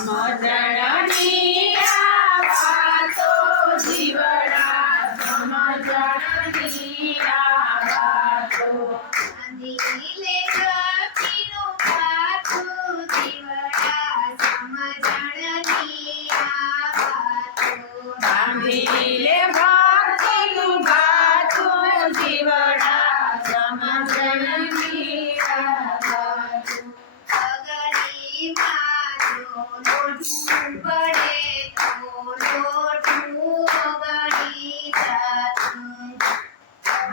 સમજણની આ વાતો જીવડા સમજણની આ વાતો બાંધીલે ભક્તિનું પાથું જીવડા સમજણની આ વાતો બાંધી લે ભક્તિનું ભાથું જીવડા સમજણની આ વાતો અગડી મારો લોઢું પડે તો લોઢું ઓગળી જાતું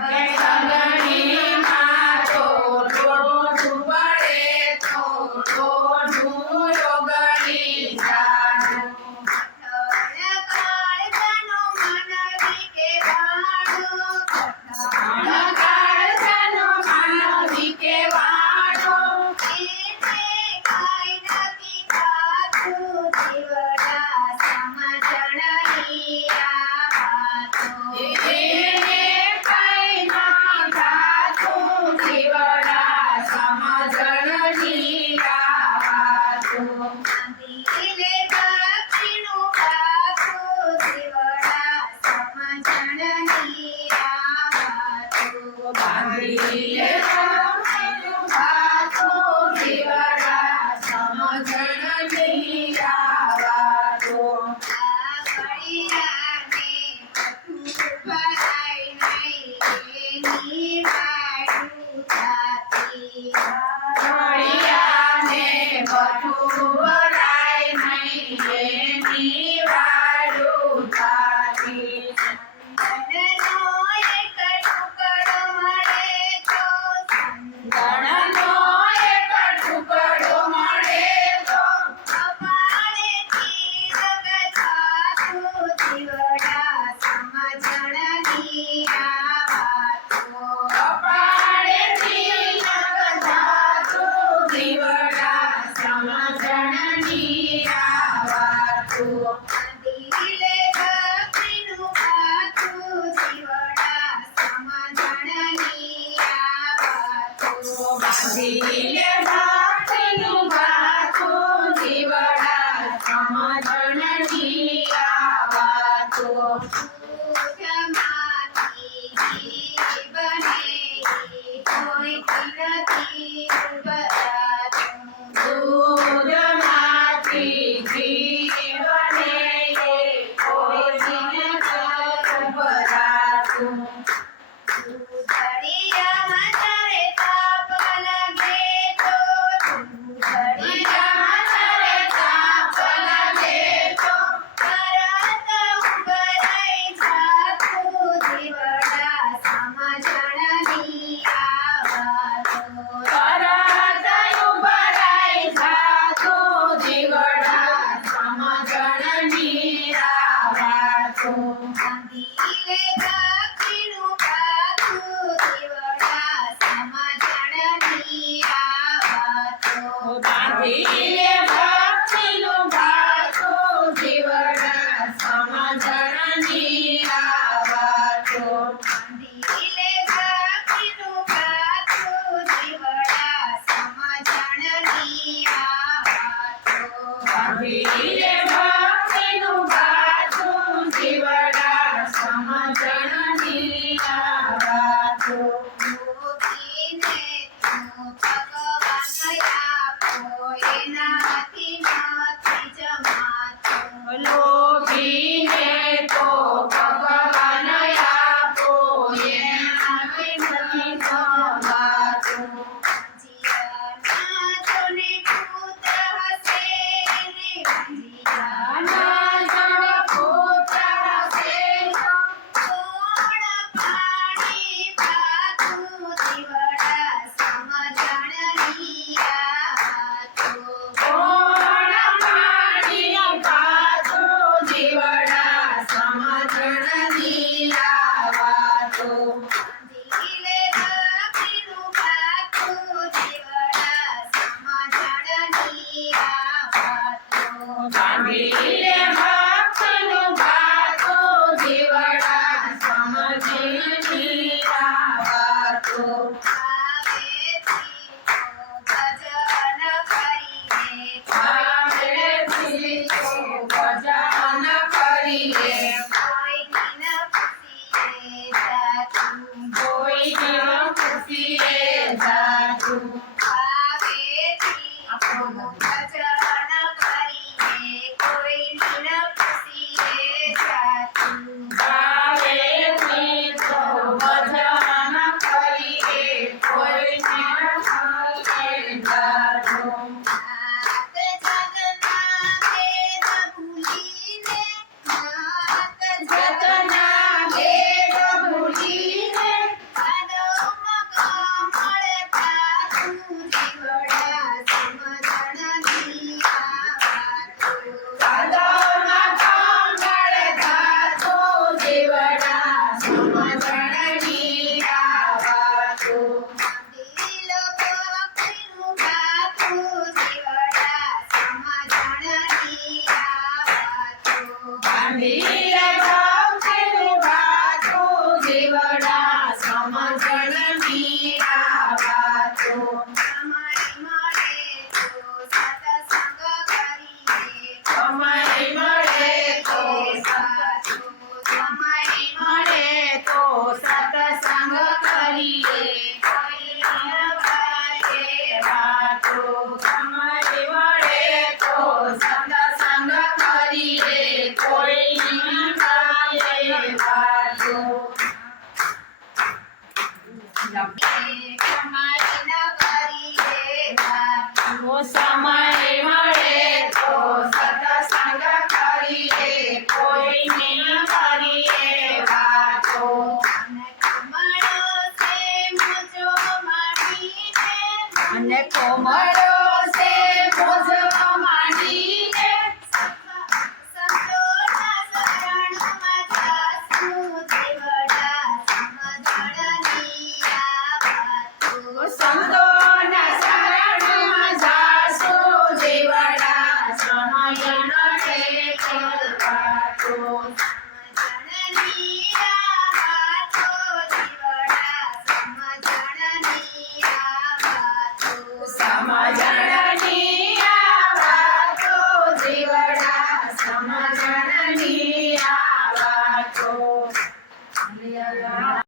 ગગડી મારો લોઢું પડે તો લોઢું ઓગળી જાતું કાળજાનો માનવી કે વાળો કાળજાનો માનવી કહેવાડો એને કાંઈ નથી થાતું જીવડા સમજણની આ વાતો એને કઈ ના થાતું જીવડા સમજણની આ વાતો બાંધીલે ભક્તિનું પાથું જીવડા સમજણની આ વાતો બાંધી લે ભક્તિનું ભાથું જીવડા સમજણની આ વાતો આ ઘડિયાને કઠું ભરાય નહીં એની વાડું થાતી ઘડિયાને કઠું ભરાય નહીં એની વાડું થાતી ધનનો એક ટુકડો મળે તો ધનનો એક ટુકડો મળે તો કપાળેથી જગત થાતું જીવડા સમજણની આ વાતો કપાળેથી જગ થાતું જીવડા સમજણની આ વાતો બાંધીલે ભક્તિનું પાથું જીવડા સમજણની આ વાતો બાંધી લે ભક્તિનું ભાથું જીવડા સમજણની આ વાતો દૂધમાંથી ઘી બને કોઈથી નથી ઉભરાતું દૂધમાંથી ઘી બને એ કોઈને નથી ભરાતું દૂધળિયામાં તારે તાપ લાગે તો બીજામાં તારે તાપ લાગે તો તરત ઉભરાઈ જાતું જીવડા સમજણની આ વાતો તરત ઉભરાઈ જાતું જીવડા સમજણની આ વાતો બાંધીલે ભક્તિનું પાથું જીવડા સમજણની આ વાતો બાંધી લે ભક્તિનું ભાથું જીવડા સમજણની આ વાતો બાંધીલે ભક્તિનું પાથું જીવડા સમજણની આ વાતો બાંધી લે ભક્તિનું ભાથું જીવડા સમજણની આ વાતો ગોપીને તું ભગવાન આપો એનાથી નથી જમાતું લોભીને તો ભગવાન આપો એનાથી નથી જમાતું જીવનમાં તને પુત્ર હશે ને નાના જણ પુત્ર હશે તો કોણ પાણી પાતું જીવડા સમજણની આ વાતો કોણ પાણી પાતું જીવડા સમજણની આ વાતો બાંધીલે ભક્તિનું પાથું જીવડા સમજણની આ વાતો બાંધી લે ભક્તિનું ભાથું જીવડા સમજણની આ વાતો આવેથી ભજન કરીને આવે સમ